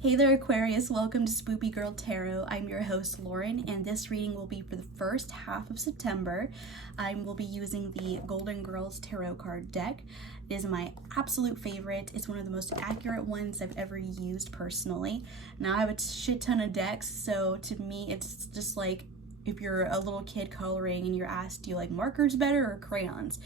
Hey there, Aquarius. Welcome to Spoopy Girl Tarot. I'm your host, Lauren, and this reading will be for the first half of September. I will be using the Golden Girls Tarot card deck. It is my absolute favorite. It's one of the most accurate ones I've ever used personally. Now, I have a shit ton of decks, so to me, it's just like if you're a little kid coloring and you're asked, do you like markers better or crayons?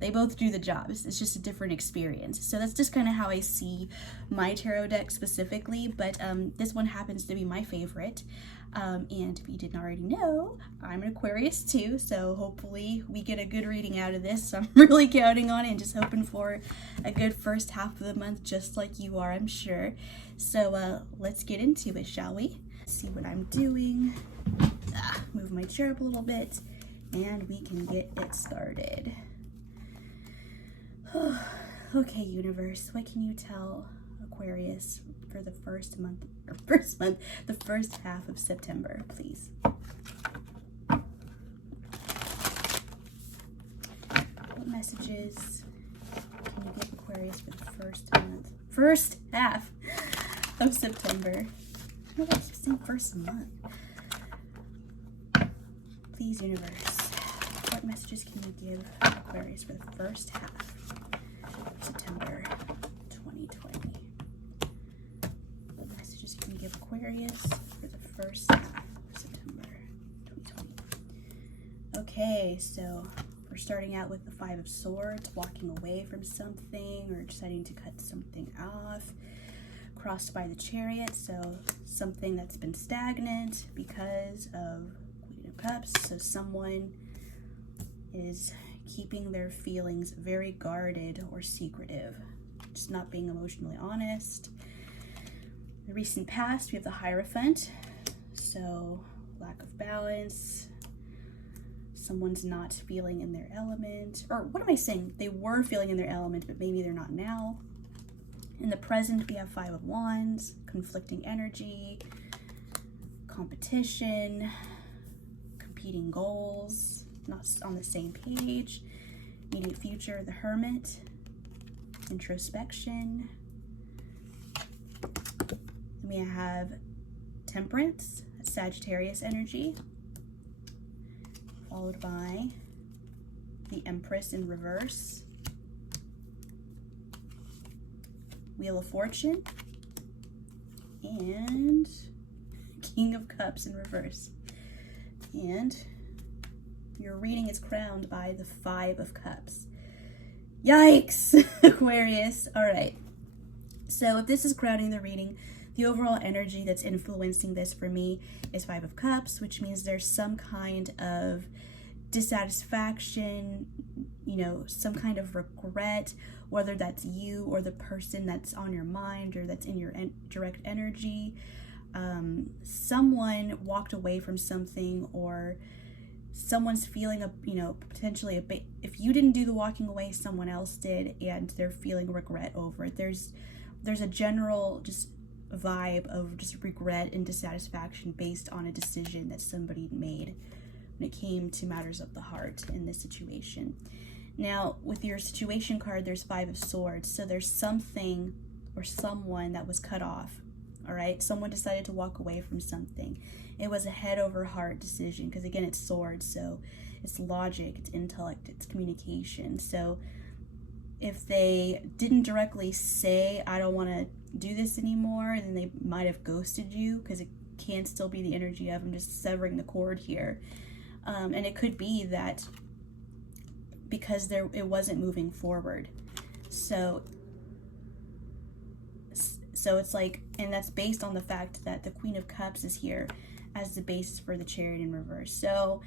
They both do the job. It's just a different experience. So that's just kind of how I see my tarot deck specifically, but this one happens to be my favorite. And if you didn't already know, I'm an Aquarius too, so hopefully we get a good reading out of this. So I'm really counting on it and just hoping for a good first half of the month, just like you are, I'm sure. So let's get into it, shall we? See what I'm doing. Move my chair up a little bit, and we can get it started. Okay, universe, what can you tell Aquarius for the first half of September, please? What messages can you give Aquarius for the first half of September? I don't know why I keep saying first month. Please, universe, what messages can you give Aquarius for the first half September 2020. What messages can you give Aquarius for the first half of September 2020? Okay, so we're starting out with the Five of Swords, walking away from something or deciding to cut something off. Crossed by the Chariot, so something that's been stagnant because of Queen of Cups. So someone is keeping their feelings very guarded or secretive, just not being emotionally honest. In the recent past, we have the Hierophant, so lack of balance. Someone's not feeling in their element, or what am I saying? They were feeling in their element, but maybe they're not now. In the present, we have Five of Wands, conflicting energy, competition, competing goals, not on the same page. Immediate future, the Hermit, introspection. Then we have Temperance, Sagittarius energy, followed by the Empress in reverse, Wheel of Fortune, and King of Cups in reverse. And your reading is crowned by the Five of Cups. Yikes, Aquarius. All right. So if this is crowning the reading, the overall energy that's influencing this for me is Five of Cups, which means there's some kind of dissatisfaction, some kind of regret, whether that's you or the person that's on your mind or that's in your direct energy. Someone walked away from something, or someone's feeling potentially a bit, if you didn't do the walking away, someone else did, and they're feeling regret over it. There's a general just vibe of just regret and dissatisfaction based on a decision that somebody made when it came to matters of the heart in this situation. Now, with your situation card, there's Five of Swords, so there's something or someone that was cut off. All right, someone decided to walk away from something. It was a head over heart decision, because again, it's swords, so it's logic, it's intellect, it's communication. So if they didn't directly say, I don't want to do this anymore, then they might have ghosted you, because it can still be the energy of, I'm just severing the cord here. And it could be that because it wasn't moving forward. So it's like, and that's based on the fact that the Queen of Cups is here as the basis for the Chariot in reverse. So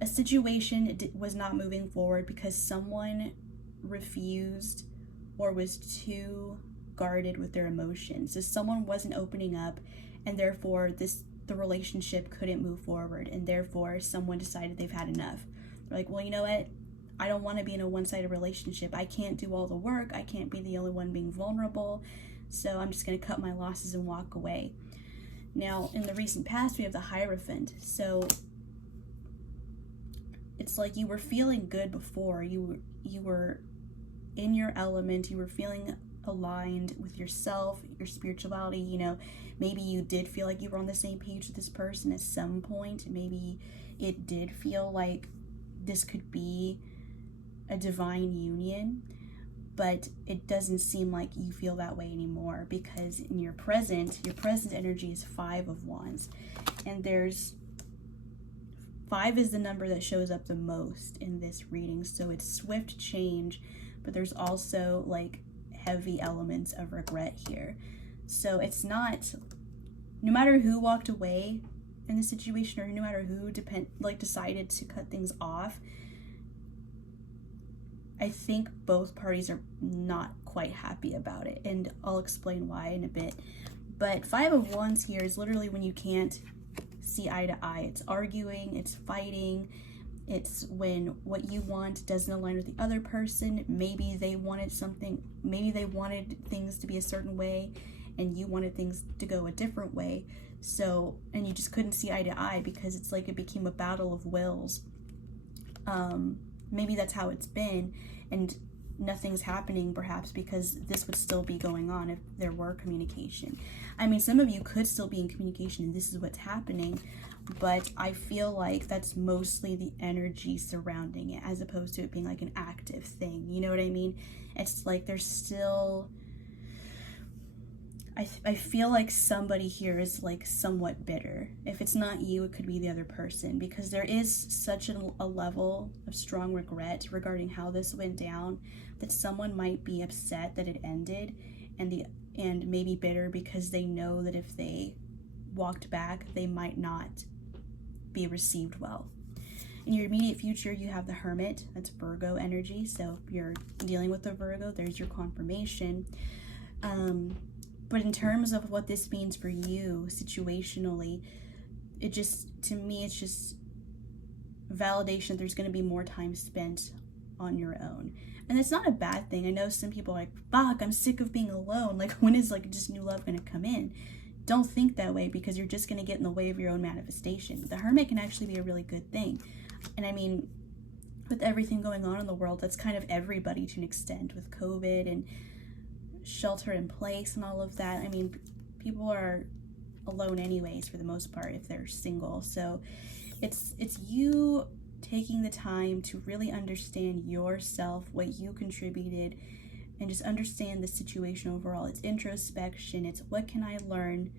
a situation was not moving forward because someone refused or was too guarded with their emotions. So someone wasn't opening up, and therefore the relationship couldn't move forward, and therefore someone decided they've had enough. They're like, well, you know what? I don't want to be in a one-sided relationship. I can't do all the work. I can't be the only one being vulnerable. So I'm just going to cut my losses and walk away. Now, in the recent past, we have the Hierophant. So it's like you were feeling good before. You were in your element. You were feeling aligned with yourself, your spirituality. You know, maybe you did feel like you were on the same page with this person at some point. Maybe it did feel like this could be a divine union, but it doesn't seem like you feel that way anymore, because in your present energy is 5 of Wands, and there's 5 is the number that shows up the most in this reading. So it's swift change, but there's also like heavy elements of regret here. So it's not, no matter who walked away in the situation, or no matter who decided to cut things off, I think both parties are not quite happy about it, and I'll explain why in a bit. But 5 of Wands here is literally when you can't see eye to eye. It's arguing, it's fighting, it's when what you want doesn't align with the other person. Maybe they wanted something, maybe they wanted things to be a certain way and you wanted things to go a different way. So, and you just couldn't see eye to eye because it's like it became a battle of wills. Maybe that's how it's been, and nothing's happening perhaps because this would still be going on if there were communication. I mean, some of you could still be in communication and this is what's happening, but I feel like that's mostly the energy surrounding it as opposed to it being like an active thing. You know what I mean? It's like there's still, I feel like somebody here is like somewhat bitter. If it's not you, it could be the other person, because there is such a level of strong regret regarding how this went down that someone might be upset that it ended, and maybe bitter because they know that if they walked back, they might not be received well. In your immediate future, you have the Hermit. That's Virgo energy. So if you're dealing with the Virgo, there's your confirmation. But in terms of what this means for you situationally, it just, to me, it's just validation that there's going to be more time spent on your own. And it's not a bad thing. I know some people are like, fuck, I'm sick of being alone. Like, when is like just new love going to come in? Don't think that way, because you're just going to get in the way of your own manifestation. The Hermit can actually be a really good thing. And I mean, with everything going on in the world, that's kind of everybody to an extent, with COVID and shelter in place and all of that. I mean, people are alone anyways for the most part if they're single. So it's you taking the time to really understand yourself, what you contributed, and just understand the situation overall. It's introspection. It's what can I learn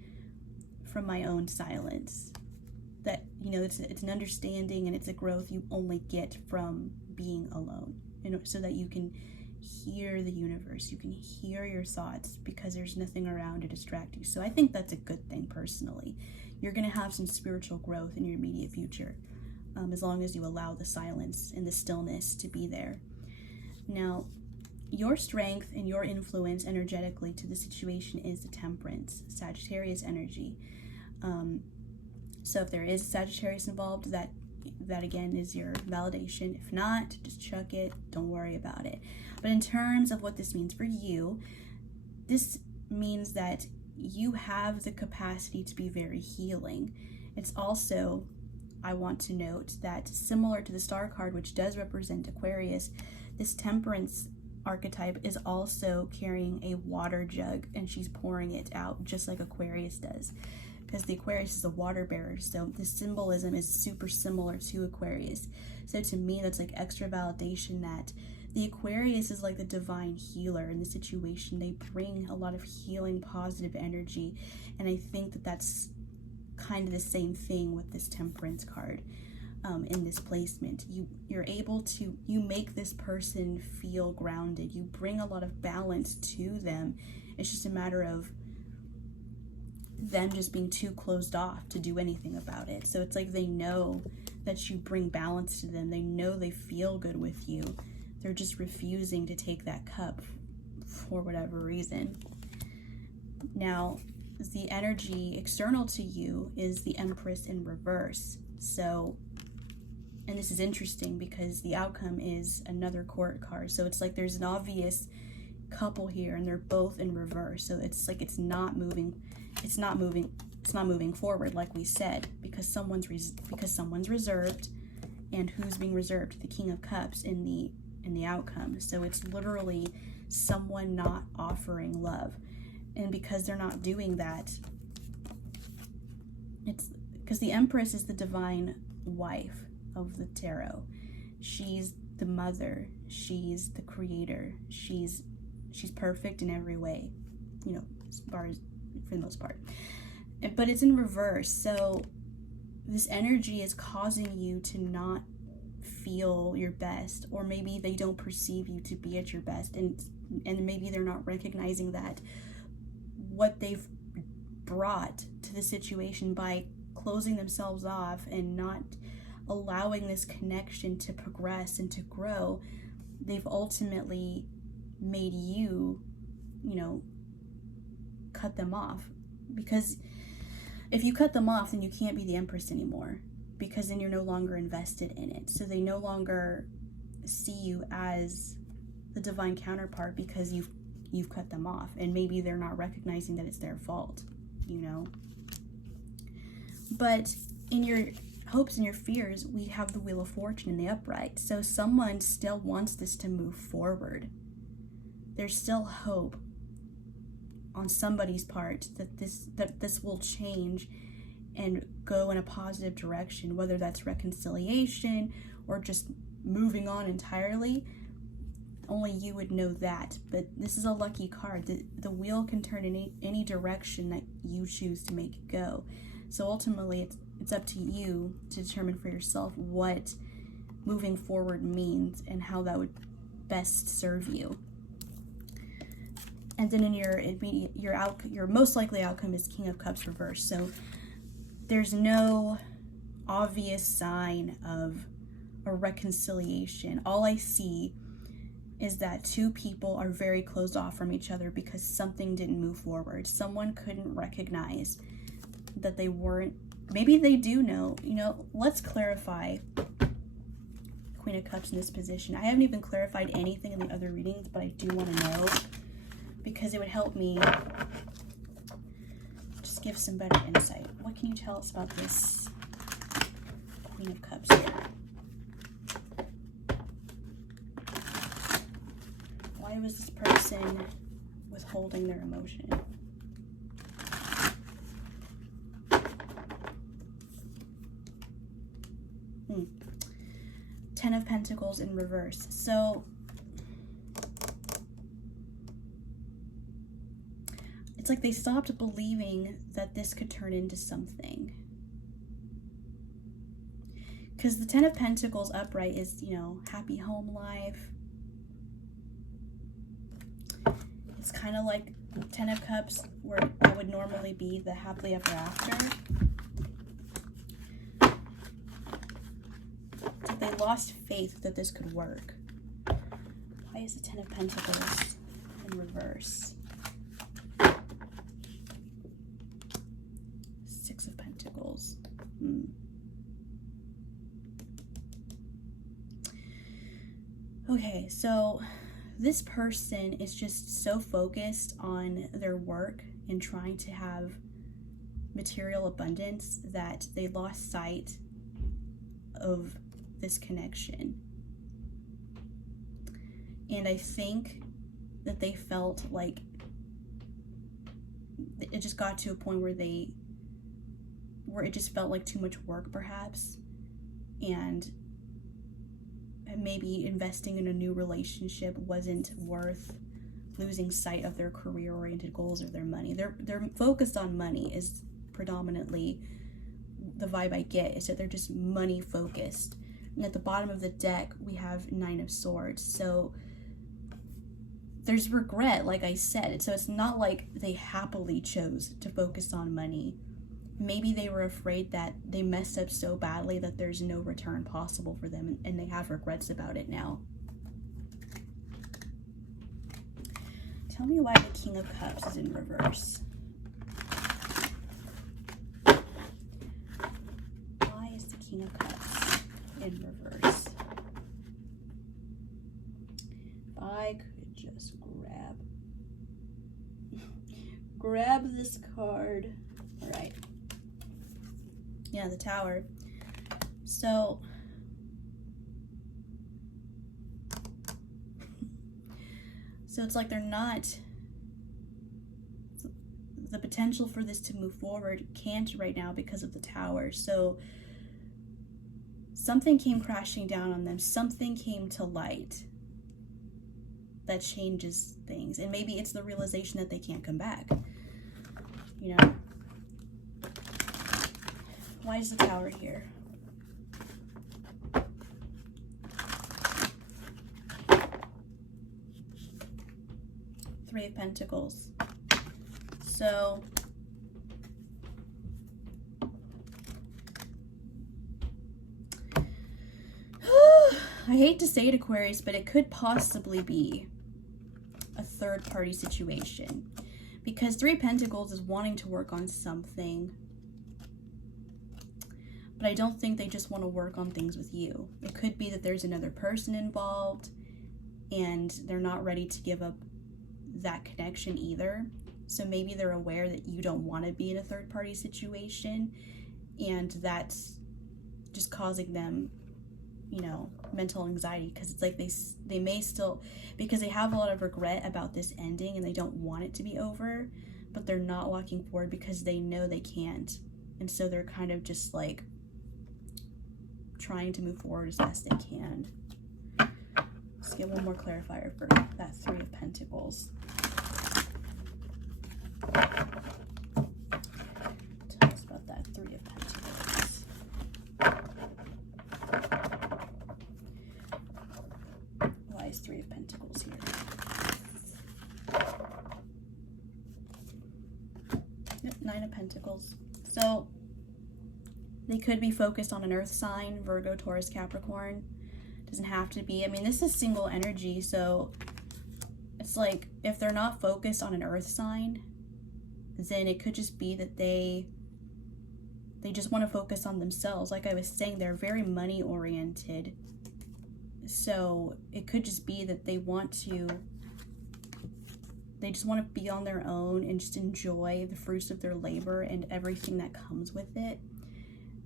from my own silence? That, you know, it's an understanding and it's a growth you only get from being alone, so that you can hear the universe, you can hear your thoughts, because there's nothing around to distract you. So I think that's a good thing personally. You're going to have some spiritual growth in your immediate future, as long as you allow the silence and the stillness to be there. Now, your strength and your influence energetically to the situation is the Temperance, Sagittarius energy. So if there is Sagittarius involved, that again is your validation. If not, just chuck it, don't worry about it. But in terms of what this means for you, this means that you have the capacity to be very healing. It's also, I want to note that similar to the Star card, which does represent Aquarius, this Temperance archetype is also carrying a water jug, and she's pouring it out just like Aquarius does, because the Aquarius is a water bearer. So the symbolism is super similar to Aquarius. So to me, that's like extra validation that the Aquarius is like the divine healer in the situation. They bring a lot of healing, positive energy. And I think that that's kind of the same thing with this Temperance card in this placement. You're able to, you make this person feel grounded. You bring a lot of balance to them. It's just a matter of them just being too closed off to do anything about it. So it's like they know that you bring balance to them. They know they feel good with you. They're just refusing to take that cup for whatever reason. Now, the energy external to you is the Empress in reverse. So, and this is interesting because the outcome is another court card. So it's like there's an obvious couple here and they're both in reverse. So it's like it's not moving forward like we said, because someone's reserved. And who's being reserved? The King of Cups in the outcome. So it's literally someone not offering love. And because they're not doing that, it's because the Empress is the divine wife of the tarot. She's the mother, she's the creator, she's perfect in every way, you know, as far as, for the most part. But it's in reverse, so this energy is causing you to not feel your best, or maybe they don't perceive you to be at your best, and maybe they're not recognizing that what they've brought to the situation by closing themselves off and not allowing this connection to progress and to grow. They've ultimately made you, you know, cut them off. Because if you cut them off, then you can't be the Empress anymore, because then you're no longer invested in it. So they no longer see you as the divine counterpart because you've cut them off, and maybe they're not recognizing that it's their fault, you know. But in your hopes and your fears, we have the Wheel of Fortune in the upright. So someone still wants this to move forward. There's still hope on somebody's part that this will change and go in a positive direction, whether that's reconciliation or just moving on entirely. Only you would know that. But this is a lucky card. The wheel can turn in any direction that you choose to make it go. So ultimately, it's up to you to determine for yourself what moving forward means and how that would best serve you. And then in your most likely outcome is King of Cups reversed. So there's no obvious sign of a reconciliation. All I see is that two people are very closed off from each other because something didn't move forward. Someone couldn't recognize that they weren't, maybe they do know, you know. Let's clarify Queen of Cups in this position. I haven't even clarified anything in the other readings, but I do want to know, because it would help me just give some better insight. What can you tell us about this Queen of Cups here? Why was this person withholding their emotion? Ten of Pentacles in reverse. So it's like they stopped believing that this could turn into something. Because the Ten of Pentacles upright is, you know, happy home life. It's kind of like Ten of Cups, where that would normally be the happily ever after. It's like they lost faith that this could work. Why is the Ten of Pentacles in reverse? Six of Pentacles. Okay, so this person is just so focused on their work and trying to have material abundance that they lost sight of this connection. And I think that they felt like it just got to a point where it just felt like too much work, perhaps, and maybe investing in a new relationship wasn't worth losing sight of their career-oriented goals or their money. They're focused on money is predominantly the vibe I get, is that they're just money focused. And at the bottom of the deck, we have Nine of Swords. So there's regret, like I said. So it's not like they happily chose to focus on money. Maybe they were afraid that they messed up so badly that there's no return possible for them, and they have regrets about it now. Tell me why the King of Cups is in reverse. Why is the King of Cups in reverse? If I could just grab this card. All right. Yeah, the Tower. So So it's like they're not, the potential for this to move forward can't right now because of the Tower. So something came crashing down on them. Something came to light that changes things. And maybe it's the realization that they can't come back. You know? Why is the Tower here? Three of Pentacles. So I hate to say it, Aquarius, but it could possibly be a third-party situation, because Three of Pentacles is wanting to work on something, but I don't think they just want to work on things with you. It could be that there's another person involved and they're not ready to give up that connection either. So maybe they're aware that you don't want to be in a third-party situation, and that's just causing them, you know, mental anxiety, because it's like they may still, because they have a lot of regret about this ending and they don't want it to be over, but they're not walking forward because they know they can't. And so they're kind of just like trying to move forward as best they can. Let's get one more clarifier for that Three of Pentacles. Tell us about that Three of Pentacles. Why is Three of Pentacles here? Yep, Nine of Pentacles. So they could be focused on an earth sign, Virgo, Taurus, Capricorn. Doesn't have to be. I mean, this is single energy, so it's like if they're not focused on an earth sign, then it could just be that they just want to focus on themselves. Like I was saying, they're very money oriented. So it could just be that they just want to be on their own and just enjoy the fruits of their labor and everything that comes with it,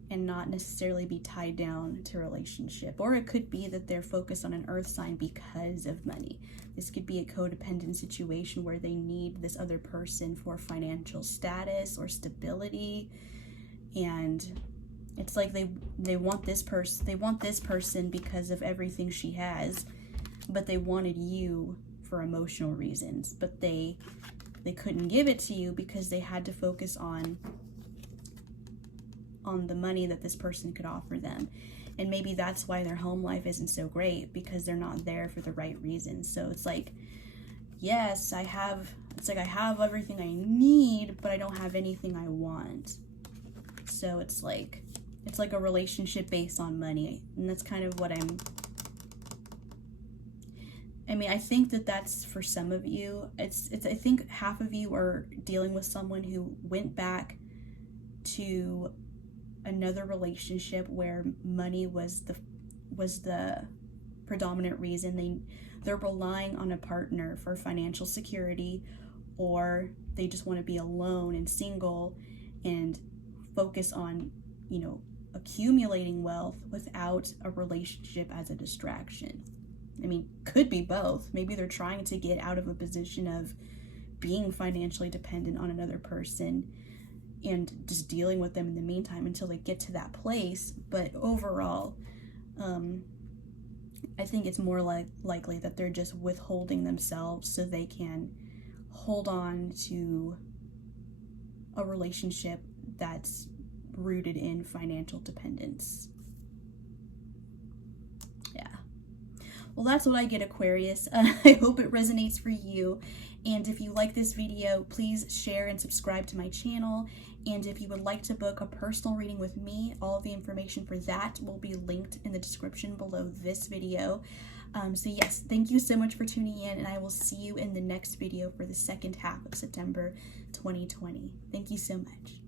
and not necessarily be tied down to a relationship. Or it could be that they're focused on an earth sign because of money. This could be a codependent situation where they need this other person for financial status or stability, and it's like they want this person because of everything she has, but they wanted you for emotional reasons, but they couldn't give it to you because they had to focus on the money that this person could offer them. And maybe that's why their home life isn't so great, because they're not there for the right reasons. So it's like, yes, I have everything I need, but I don't have anything I want. So it's like a relationship based on money. And that's kind of what I think that's for some of you. I think half of you are dealing with someone who went back to another relationship where money was the predominant reason. They're relying on a partner for financial security, or they just want to be alone and single and focus on, you know, accumulating wealth without a relationship as a distraction. I mean, could be both. Maybe they're trying to get out of a position of being financially dependent on another person and just dealing with them in the meantime until they get to that place. But overall, I think it's more likely that they're just withholding themselves so they can hold on to a relationship that's rooted in financial dependence. Yeah. Well, that's what I get, Aquarius. I hope it resonates for you. And if you like this video, please share and subscribe to my channel. And if you would like to book a personal reading with me, all of the information for that will be linked in the description below this video. So yes, thank you so much for tuning in, and I will see you in the next video for the second half of September 2020. Thank you so much.